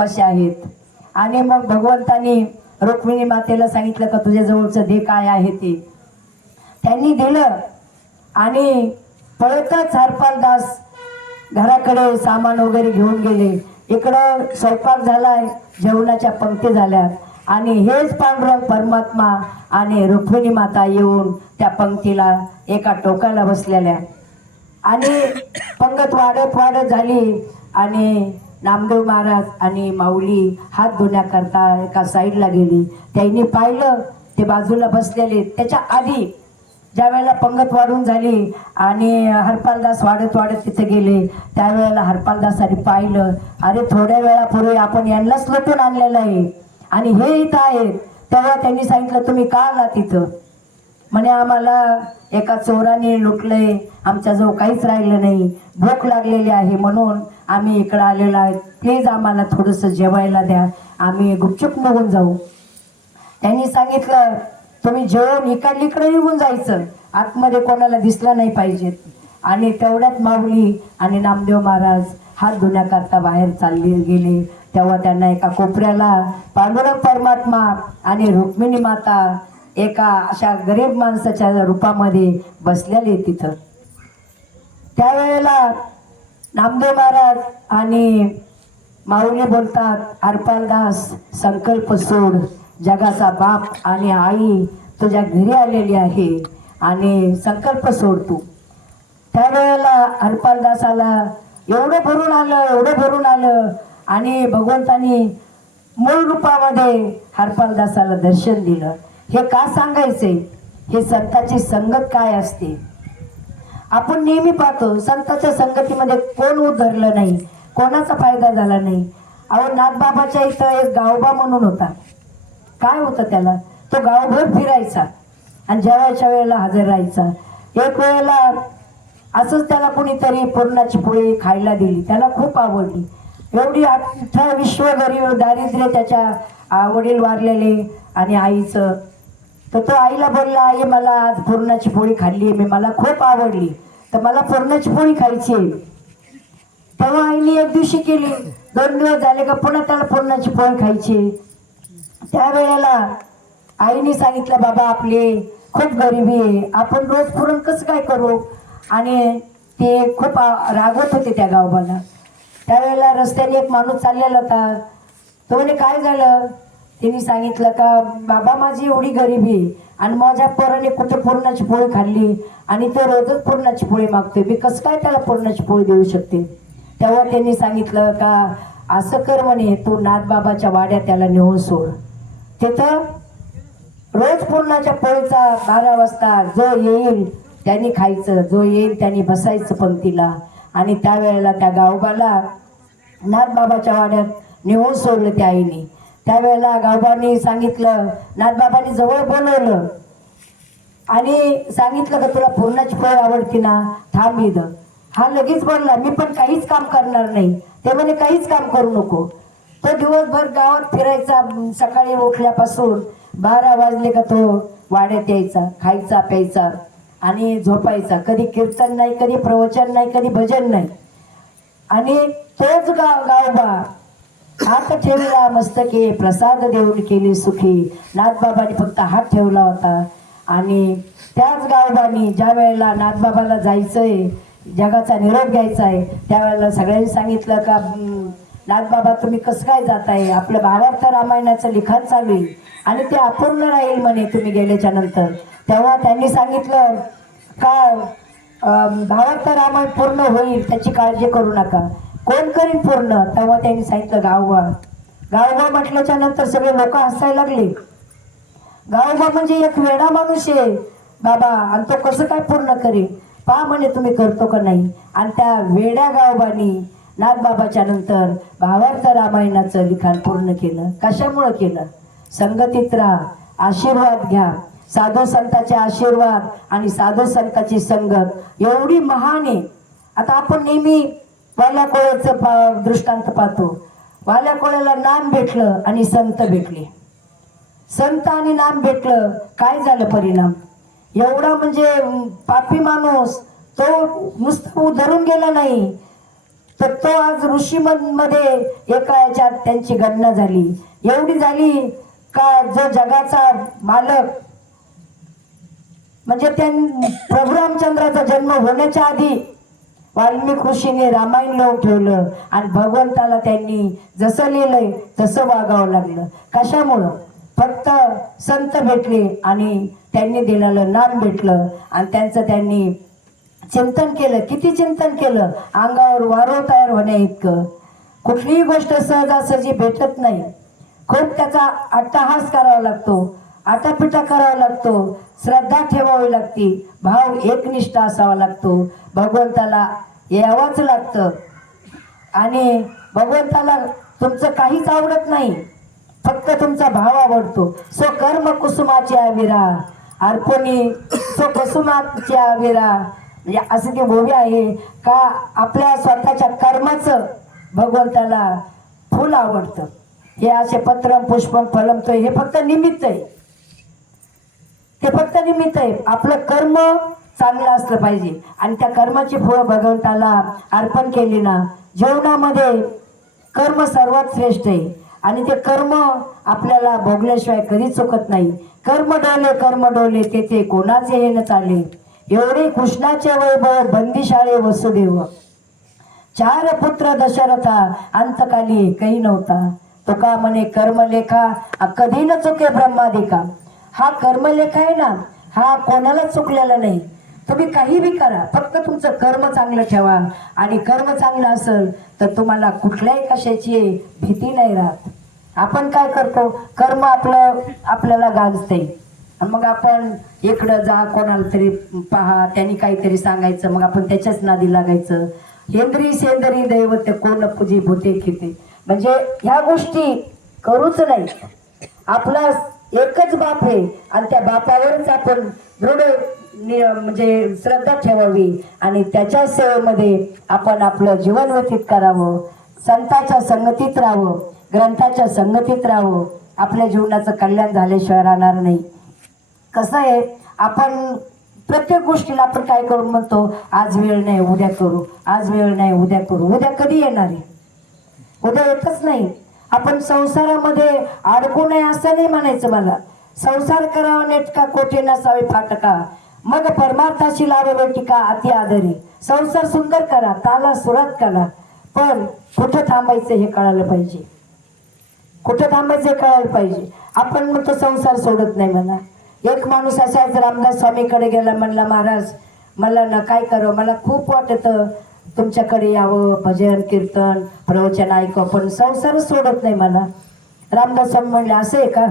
उपाशी आहेत. आणि मग भगवंतानी रुक्मिणी मातेला सांगितलं का तुझ्या जवळचं दे काय आहे ते. त्यांनी दिलं आणि पळतच हरपालदास घराकडे सामान वगैरे घेऊन गेले. इकडं स्वयंपाक झालाय, जेवणाच्या पंक्ती झाल्यात आणि हेच पांडुरंग परमात्मा आणि रुक्मिणी माता येऊन त्या पंक्तीला एका टोकाला बसलेल्या. आणि पंगत वाढत वाढत झाली आणि नामदेव महाराज आणि माऊली हात धुण्याकरता एका साईडला गेली. त्यांनी पाहिलं ते बाजूला बसलेले. त्याच्या आधी ज्या वेळेला पंगत वाढून झाली आणि हरपालदास वाढत वाढत तिथे गेले, त्यावेळेला हरपालदासांनी पाहिलं, अरे थोड्या वेळापूर्वी आपण यांनाच लपून आणलेलं आहे आणि हे इथं आहेत. तेव्हा त्यांनी सांगितलं तुम्ही का आला तिथं. म्हणे आम्हाला एका चोराने लुटलंय, आमच्याजवळ काहीच राहिलं नाही, भूक लागलेली आहे म्हणून आम्ही इकडं आलेलो आहे, प्लीज आम्हाला थोडंसं जेवायला द्या, आम्ही गुपचूप निघून जाऊ. त्यांनी सांगितलं तुम्ही जेवून इकडे निघून जायचं, आतमध्ये कोणाला दिसलं नाही पाहिजे. आणि तेवढ्यात माऊली आणि नामदेव महाराज हात धुण्याकरता बाहेर चालले गेले. तेव्हा त्यांना एका कोपऱ्याला पांडुरंग परमात्मा आणि रुक्मिणी माता एका अशा गरीब माणसाच्या रूपामध्ये बसलेले तिथं. त्यावेळेला नामदेव महाराज आणि माऊली बोलतात, हरपालदास संकल्प सोड, जगाचा बाप आणि आई तुझ्या घरी आलेली आहे आणि संकल्प सोड तू. त्यावेळेला हरपालदासाला एवढं भरून आलं आणि भगवंतानी मूळ रूपामध्ये हरपालदासाला दर्शन दिलं. हे का सांगायचे, हे संतांची संगत काय असते. आपण नेहमी पाहतो संतांच्या संगतीमध्ये कोण उद्धरलं नाही, कोणाचा फायदा झाला नाही. अहो नाथबाबाच्या इथं एक गावबा म्हणून होता. काय होतं त्याला, तो गावभर फिरायचा आणि जेवायच्या वेळेला हजर राहायचा. एक वेळेला असंच त्याला कोणीतरी पुरणाची पोळी खायला दिली, त्याला खूप आवडली. एवढी अठ्ठा विश्व गरीब दारिद्र्य त्याच्या वडील वारलेले आणि आईचं. तर तो आईला बोलला, आई मला आज पुरणाची पोळी खाल्ली मी, मला खूप आवडली, तर मला पुरणाची पोळी खायची आहे. तेव्हा आईने एक दिवशी केली, 2 दिवस झाले का पुन्हा त्याला पुरणाची पोळी खायची. त्यावेळेला आईने सांगितलं बाबा आपली खूप गरिबी आहे, आपण रोज पुरण कसं काय करू. आणि ते खूप रागवत होते त्या गावबाला. त्यावेळेला रस्त्याने एक माणूस चाललेला होता. तो म्हणे काय झालं. त्यांनी सांगितलं का बाबा माझी एवढी गरिबी आहे आणि माझ्या पोराने कुठे पुरणाची पोळी खाल्ली आणि तो रोजच पुरणाची पोळी मागतोय, मी कसं काय त्याला पुरणाची पोळी देऊ शकते. तेव्हा त्यांनी सांगितलं का असं कर म्हणे, तू नाथबाबाच्या वाड्यात त्याला नेऊन सोड, तिथं रोज पुरणाच्या पोळीचा 12 वाजता जो येईल त्यांनी खायचं, जो येईल त्यांनी बसायचं पंक्तीला. आणि त्यावेळेला त्या गावबाला नाथबाबाच्या वाड्यात नेऊन सोडलं त्या आईने. त्यावेळेला गावबाने सांगितलं, नाथबाबांनी जवळ बोलवलं आणि सांगितलं का तुला पुरणाची पोळी आवडते ना, थांब इथं. हा लगेच बोलला मी पण काहीच काम करणार नाही. ते म्हणे काहीच काम करू नको. तो दिवसभर गावात फिरायचा, सकाळी उठल्यापासून 12 वाजले का तो वाड्यात यायचा, खायचा प्यायचा आणि झोपायचा. कधी कीर्तन नाही, कधी प्रवचन नाही, कधी भजन नाही. आणि तोच गावबा हात ठेवला मस्तके, प्रसाद देऊन केली सुखी. नाथबाबांनी फक्त हात ठेवला होता. आणि त्याच गावबानी ज्या वेळेला नाथबाबाला जायचंय, जगाचा निरोप घ्यायचा आहे, त्यावेळेला सगळ्यांनी सांगितलं का नाथबाबा तुम्ही कसं काय जाताय, आपलं भावार्थ रामायणाचं लिखाण चालू आहे आणि ते अपूर्ण राहील म्हणे तुम्ही गेल्याच्या नंतर. तेव्हा त्यांनी सांगितलं का भावार्थ रामायण पूर्ण होईल, त्याची काळजी करू नका, कोण करीन पूर्ण. तेव्हा त्यांनी सांगितलं गावबा म्हटल्याच्या नंतर सगळे लोक हसायला लागले. गावबा म्हणजे एक वेडा माणूस आहे बाबा आणि तो कसं काय पूर्ण करेल, पहा म्हणे तुम्ही करतो का नाही. आणि त्या वेड्या गावबानी नाथबाबाच्या नंतर भावार्थ रामायणाचं लिखाण पूर्ण केलं. कशामुळं केलं, संगतीत राहा, आशीर्वाद घ्या, साधू संतांचे आशीर्वाद आणि साधू संतांची संगत एवढी महान आहे. आता आपण नेहमी वाल्या कोळ्याचं दृष्टांत पाहतो. वाल्या कोळ्याला नाम भेटलं आणि संत भेटले, संत आणि नाम भेटलं, काय झालं परिणाम. एवढा म्हणजे पापी माणूस तो नुसतं उधरून गेला नाही, तर तो आज ऋषीमध्ये एका याच्यात त्यांची गणना झाली, एवढी झाली का जो जगाचा मालक म्हणजे प्रभू रामचंद्राचा जन्म होण्याच्या आधी वाल्मिक ऋषीने रामायण लिहून ठेवलं आणि भगवंताला त्यांनी जसं लिहिलंय तसं वागावं लागलं. कशामुळं? फक्त संत भेटले आणि त्यांनी दिलेलं नाम भेटलं आणि त्यांचं त्यांनी चिंतन केलं. किती चिंतन केलं, अंगावर वारो तयार होण्या इतकं. कुठलीही गोष्ट सहजासहजी भेटत नाही, खूप त्याचा अट्टहास करावा लागतो, आटापिटा करावा लागतो, श्रद्धा ठेवावी लागते, भाव एकनिष्ठ असावा लागतो, भगवंताला यावंच लागतं. आणि भगवंताला तुमचं काहीच आवडत नाही, फक्त तुमचा भाव आवडतो. सो कर्म कुसुमाची आविरा अर्पणी सो कुसुमाची आविरा, म्हणजे असं ते गोवी आहे का आपल्या स्वतःच्या कर्माचं भगवंताला फुल आवडतं. हे असे पत्रम पुष्पम फलम तो हे फक्त निमित्त आहे, ते फक्त निमित्त आहे. आपलं कर्म चांगलं असलं पाहिजे आणि त्या कर्माची फळं भगवंताला अर्पण केली ना, जीवनामध्ये कर्म सर्वात श्रेष्ठ आहे आणि ते कर्म आपल्याला भोगल्याशिवाय कधीच चुकत नाही. कर्म डोले तेथे कोणाचे हे न चाले, एवढे कृष्णाचे वैभव बंदिशाळे वसुदेव. 4 पुत्र दशरथा अंतकाली काही नव्हता. तुका म्हणे कर्मलेखा कधी न चुके ब्रह्मादिका. हा कर्मलेखा आहे ना, हा कोणालाच चुकलेला नाही. तुम्ही काही बी करा, फक्त तुमचं कर्म चांगलं ठेवा आणि कर्म चांगलं असेल तर तुम्हाला कुठल्याही कशाची भीती नाही राहत. आपण काय करतो, कर्म आपल्याला गाजते, मग आपण इकडं जा, कोणाला तरी पहा, त्यांनी काहीतरी सांगायचं, मग आपण त्याच्याच नादी लागायचं. हेंद्री सेंद्री दैवत कोण पूजी भूते खिते, म्हणजे ह्या गोष्टी करूच नाही. आपला एकच बाप आहे आणि त्या बापावरच आपण दृढ म्हणजे श्रद्धा ठेवावी आणि त्याच्या सेवेमध्ये आपण आपलं जीवन व्यतीत करावं. संतांच्या संगतीत राहावं, ग्रंथाच्या संगतीत राहावं. आपल्या जीवनाचं कल्याण झाल्याशिवाय राहणार नाही. कसं आहे, आपण प्रत्येक गोष्टीला आपण काय करून म्हणतो, आज वेळ नाही उद्या करू, आज वेळ नाही उद्या करू. उद्या कधी येणार आहे? उद्या येतच नाही. आपण संसारामध्ये अडकू नये असं नाही म्हणायचं मला. संसार करावा नेटका, कोठे नसावे फाटका, मग परमार्थाशी लावे टीका अति आदरी. संसार सुंदर करा, ताला सुरात करा, पण कुठं थांबायचं हे कळायला पाहिजे. कुठं थांबायचं हे कळायला पाहिजे. आपण मग तो संसार सोडत नाही म्हणा. एक माणूस असाच रामदास स्वामीकडे गेला, म्हणला महाराज मला ना काय करावं, मला खूप वाटतं तुमच्याकडे यावं, भजन कीर्तन प्रवचन ऐकावं, पण संसार सोडत नाही मला. रामदास स्वामी म्हणले असं आहे का,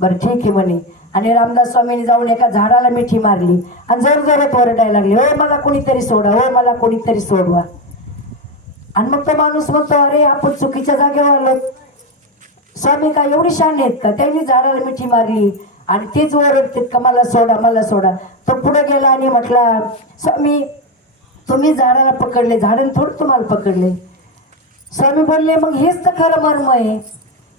बरं ठीक आहे म्हणे. आणि रामदास स्वामींनी जाऊन एका झाडाला मिठी मारली आणि जर जोरात ओरडायला लागली, हो मला कोणीतरी सोडा, हो मला कोणीतरी सोडवा. आणि मग तो माणूस म्हणतो, अरे आपण चुकीच्या जागेवर आलो. स्वामी काय एवढी शान आहेत का, त्यांनी झाडाला मिठी मारली आणि तेच ओरडतात का मला सोडा मला सोडा. तो पुढे गेला आणि म्हटला, स्वामी तुम्ही झाडाला पकडले, झाडाने थोडं तुम्हाला पकडले. स्वामी बोलले, मग हेच तर खरं मर्म आहे.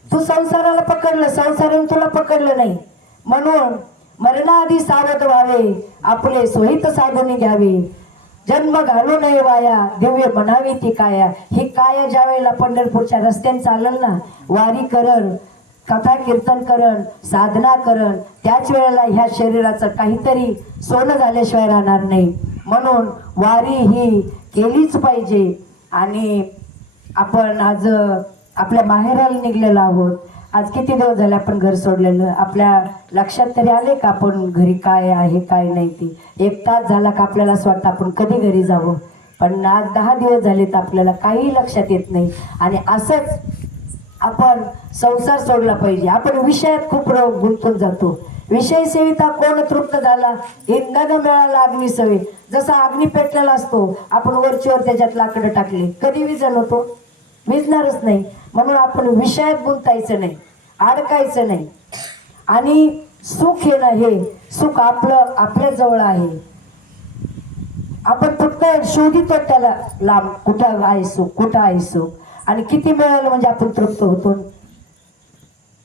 तू संसाराला पकडलं, संसाराने तुला पकडलं नाही. म्हणून मरणाआधी सावध व्हावे, आपले सोहित साधून घ्यावे. जन्म घालू नये वाया, दिव्य म्हणावी ती काया. ही काया ज्या वेळेला पंढरपूरच्या रस्त्याने चालल ना, वारी करण, कथा कीर्तन करण, साधना करण, त्याच वेळेला ह्या शरीराचं काहीतरी सोनं झाल्याशिवाय राहणार नाही. म्हणून वारी ही केलीच पाहिजे. आणि आपण आज आपल्या माहेराला निघलेलो आहोत. आज किती दिवस झाले आपण घर सोडलेलं, आपल्या लक्षात तरी आले का आपण घरी काय आहे काय नाही ते. 1 तास झाला का आपल्याला असं वाटतं आपण कधी घरी जावं, पण आज 10 दिवस झाले तर आपल्याला काही लक्षात येत नाही. आणि असंच आपण संसार सोडला पाहिजे. आपण विषयात खूप गुंतून जातो. विषय सेविता कोण तृप्त झाला, इंधन मिळाला अग्नी सवे. जसा अग्नी पेटलेला असतो, आपण वरचीवर त्याच्यात लाकडं टाकले, कधी विजन होतो, विजणारच नाही. म्हणून आपण विषयात गुंतायचं नाही, अडकायचं नाही. आणि सुख हे ना, हे सुख आपल्या जवळ आहे. आपण फक्त शोधितो त्याला लांब, कुठं आहे सुख, कुठं आहे सुख. आणि किती मिळालं म्हणजे आपण तृप्त होतो,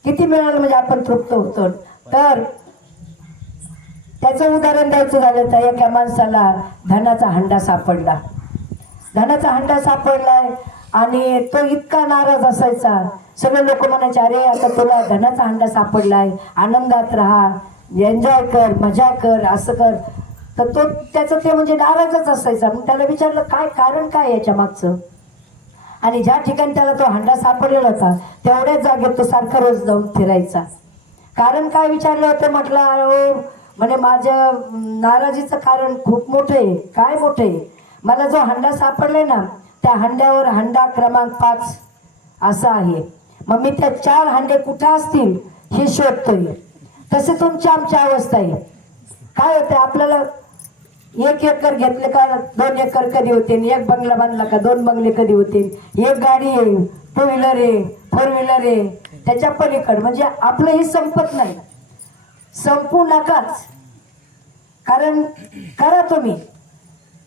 किती मिळालं म्हणजे आपण तृप्त होतो. तर त्याचं उदाहरण द्यायचं झालं तर एका माणसाला धनाचा हंडा सापडला धनाचा हंडा सापडलाय आणि तो इतका नाराज असायचा. सगळे लोक म्हणायचे, अरे आता तुला धनाचा हंडा सापडलाय, आनंदात राहा, एन्जॉय कर, मजा कर, असं कर. तर तो त्याचं ते म्हणजे नाराजच असायचा. मग त्याला विचारलं काय कारण काय याच्या मागचं. आणि ज्या ठिकाणी त्याला तो हंडा सापडलेला होता तेवढ्याच जागेत तो सारखा रोज जाऊन फिरायचा. कारण काय विचारलं होतं. म्हटलं अहो म्हणे माझ्या नाराजीचं कारण खूप मोठं आहे. काय मोठं आहे. मला जो हंडा सापडलाय ना त्या हंड्यावर हंडा क्रमांक 5 असा आहे. मग मी त्या 4 हंडे कुठं असतील हे शोधतोय. तसे तुमची आमची अवस्था आहे. काय होते आपल्याला 1 एकर घेतले का 2 एकर कधी होते, 1 बंगला बांधला का 2 बंगले कधी होते, 1 गाडी आहे, 2 व्हीलर आहे, 4 व्हीलर आहे, त्याच्या पलीकड म्हणजे आपलं हे संपत नाही. संपू नकाच. कारण करा तुम्ही.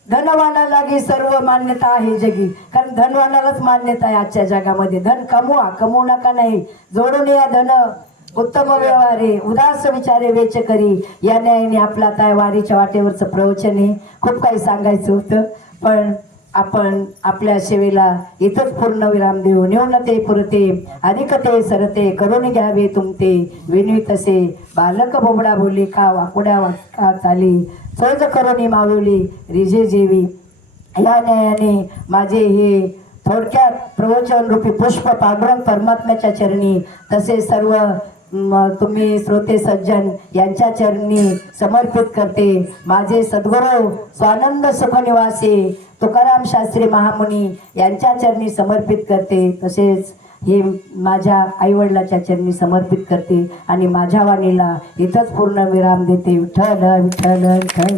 धनवानाला लागी सर्व मान्यता आहे जगी. कारण धनवानालाच मान्यता आहे आजच्या जगामध्ये. धन कमवा, कमवू नका नाही. जोडून या धन उत्तम व्यवहारे, उदास विचारे वेच करी. या न्यायाने आपला आता वारीच्या वाटेवरचं प्रवचन आहे. खूप काही सांगायचं होतं पण आपण आपल्या सेवेला इथंच पूर्ण विराम देऊ. न्यूनते पुरते अधिकते सरते करून घ्यावे तुमते विनवी तसे. बालक बोबडा बोली का वाकुड्या वाका चाली सहज करून मावली रिजे जेवी. या न्यायाने माझे हे थोडक्यात प्रवचन रूपी पुष्प पांडुरंग परमात्म्याच्या चरणी तसे सर्व तुम्ही श्रोते सज्जन यांच्या चरणी समर्पित करते. माझे सद्गुरू स्वानंद सुखनिवासी तुकाराम शास्त्री महामुनी यांच्या चरणी समर्पित करते. तसेच हे माझ्या आईवडिलाच्या चरणी समर्पित करते आणि माझ्या वाणीला इथंच पूर्ण विराम देते. विठ्ठल विठ्ठल विठ्ठल.